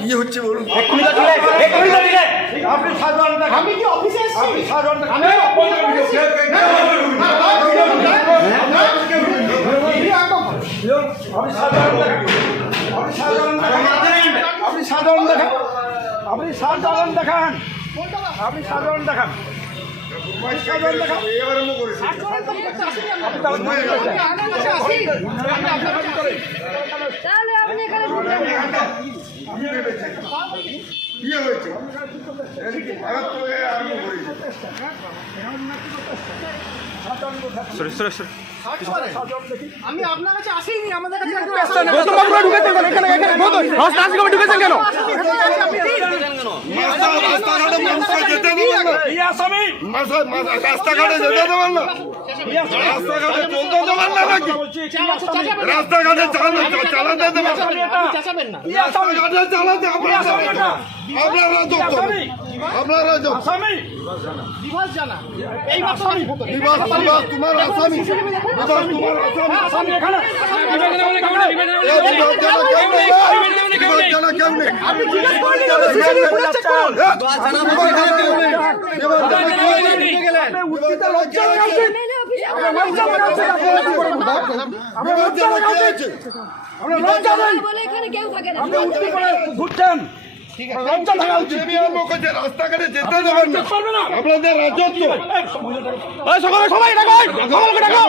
কি হচ্ছে বলুন আপনি সাধারণ আমি আপনি সাধারণ আপনি আপনি সাধারণ দেখান। আপনি সাধারণ দেখান। হয়েছে আমি আপনার কাছে আসিনি আমাদের কাছে ঢুকেছেন কেন? রাস্তাঘাটে যেতে দেবেন না। আসামি! রাস্তাঘাটে চলতে দেবেন না নাকি? রাস্তাঘাটে চালাতে দেবেন না। চেঁচাবেন না। রাস্তাঘাটে চালাতে আপনারা? আপনারা যুক্ত আপনারা আসামি! ভেতরে বিবাস বিবাস তোমার আসামি। তোমার আসামি। ঘুরছেন লজ্জা থাকা উচিত। রাস্তাঘাটে যেতে দেবেন না। আপনাদের রাজত্ব। ওই সকলে সবাই ডাকো ওই সকলকে ডাকো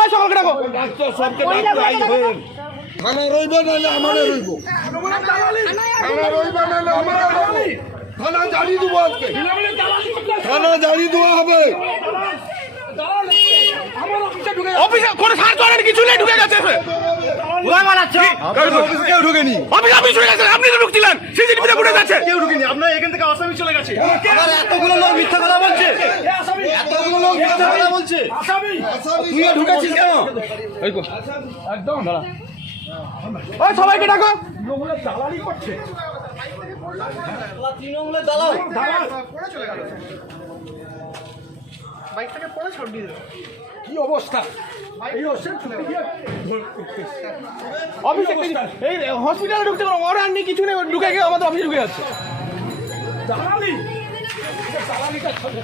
ওই সকলকে ডাকো। ডাক্তার সবকে ডাক্তার আই হয়েন থানা রইবে নাহলে আমারে রইব। থানা রইবে নাহলে আমারে রইব। থানা জারি দেবো আজকে। থানা জারি দেওয়া হবে। অফিসে কোনো কিছু নেই ঢুকে গেছে কেউ ঢুকেনি। অফিস অফিস হয়ে গেছে আপনি তো ঢুকছিলেন। সিসিটিভিতে ফুটে যাচ্ছে কেউ ঢুকিনি। আপনার এখান থেকে আসামি চলে গেছে। আবার এতগুলো লোক মিথ্যা কথা বলছে। এতগুলো লোক মিথ্যা কথা বলছে। আসামি? তুই ঢুকেছিস কেন? একদম। ওই সবাইকে ডাকো। লোকগুলো দালালি করছে। তৃণমূলের দালাল। বাইক থেকে পড়ে ছড় দিয়ে দেবো। কি অবস্থা? এই অবস্থা। অফিসে এই হসপিটালে ঢুকতে পারো ওরা আর কিছু নেই ঢুকে গিয়ে আমাদের অফিসে ঢুকে যাচ্ছে। দালালি! দালালিটা ছোট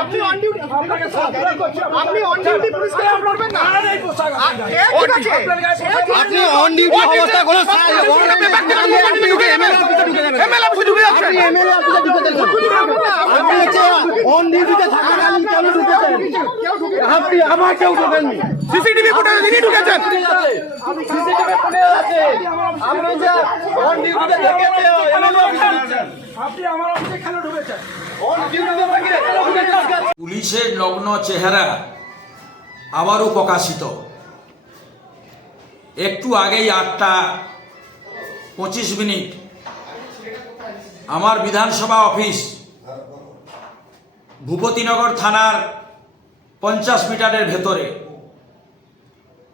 আপনি on duty আপনি on duty পুলিশকে help করবেন না? এ ঠিক আছে। আপনি অন ডিউটি অবস্থা কোনো আপনি ঢুকে এমএলএ অফিসে ঢুকে যাবেন এমএলএ অফিসে ঢুকে যাচ্ছেন। এমএলএ অফিসে ঢুকে আপনি হচ্ছে অন ডিউটিতে থাকাকালীন কেন ঢুকেছেন আপনি আমার কেউ ঢোকেননি। সিসিটিভি ফুটেজে তিনি ঢুকেছেন। সিসিটিভি ফুটে আছে। আপনি যে অন ডিউটিতে ঢুকেছেন আপনি আমার অফিসে কেন পুলিশের নগ্ন চেহারা আবারও প্রকাশিত। একটু আগেই আটটা পঁচিশ মিনিট। আমার বিধানসভা অফিস ভূপতিনগর থানার পঞ্চাশ মিটারের ভেতরে।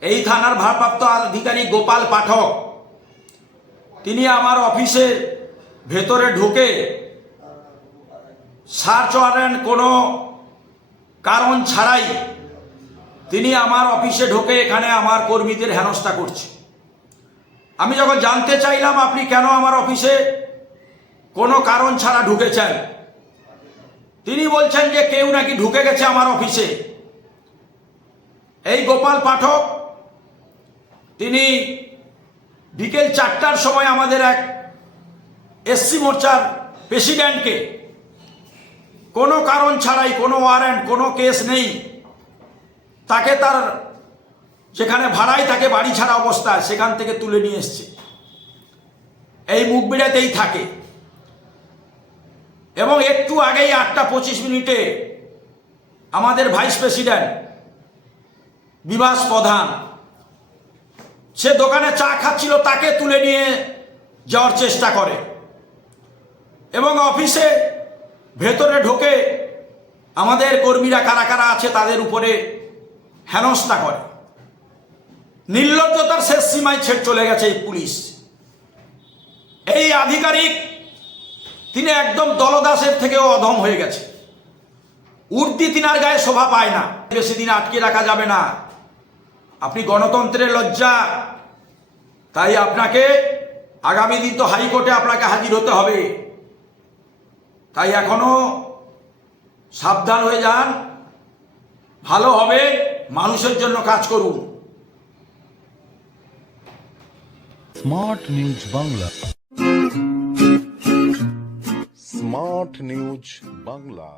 এই থানার ভারপ্রাপ্ত আধিকারিক গোপাল পাঠক, তিনি আমার অফিসের ভেতরে ঢুকে সার্চ ওয়ারেন্ট কোনো কারণ ছাড়াই তিনি আমার অফিসে ঢোকে এখানে আমার কর্মীদের হেনস্থা করছে। আমি যখন জানতে চাইলাম আপনি কেন আমার অফিসে কোনো কারণ ছাড়া ঢুকেছেন, তিনি বলছেন যে কেউ নাকি ঢুকে গেছে আমার অফিসে। এই গোপাল পাঠক, তিনি বিকেল চারটার সময় আমাদের এক এসসি মোর্চার প্রেসিডেন্টকে কোনো কারণ ছাড়াই, কোনো ওয়ারেন্ট কোনো কেস নেই। তাকে তার যেখানে ভাড়াই থাকে বাড়ি ছাড়া অবস্থায় সেখান থেকে তুলে নিয়ে এসছে। এই মুখবিড়াতেই থাকে। এবং একটু আগেই আটটা পঁচিশ মিনিটে আমাদের ভাইস প্রেসিডেন্ট বিভাস প্রধান, সে দোকানে চা খাচ্ছিল, তাকে তুলে নিয়ে যাওয়ার চেষ্টা করে। এবং অফিসে ভেতরে ঢোকে আমাদের কর্মীরা কারা কারা আছে তাদের উপরে হেনস্থা করে। নির্লজ্জতার শেষ সীমায় ছেড়ে চলে গেছে এই পুলিশ। এই আধিকারিক, তিনি একদম দলদাসের থেকেও অধম হয়ে গেছে। উর্দি তিনার গায়ে শোভা পায় না। বেশি দিন আটকে রাখা যাবে না। আপনি গণতন্ত্রের লজ্জা। তাই আপনাকে আগামী দিন তো হাইকোর্টে আপনাকে হাজির হতে হবে। তাই এখনও সাবধান হয়ে যান। ভালো হবে, মানুষের জন্য কাজ করুন। Smart news Bangla. Smart news Bangla.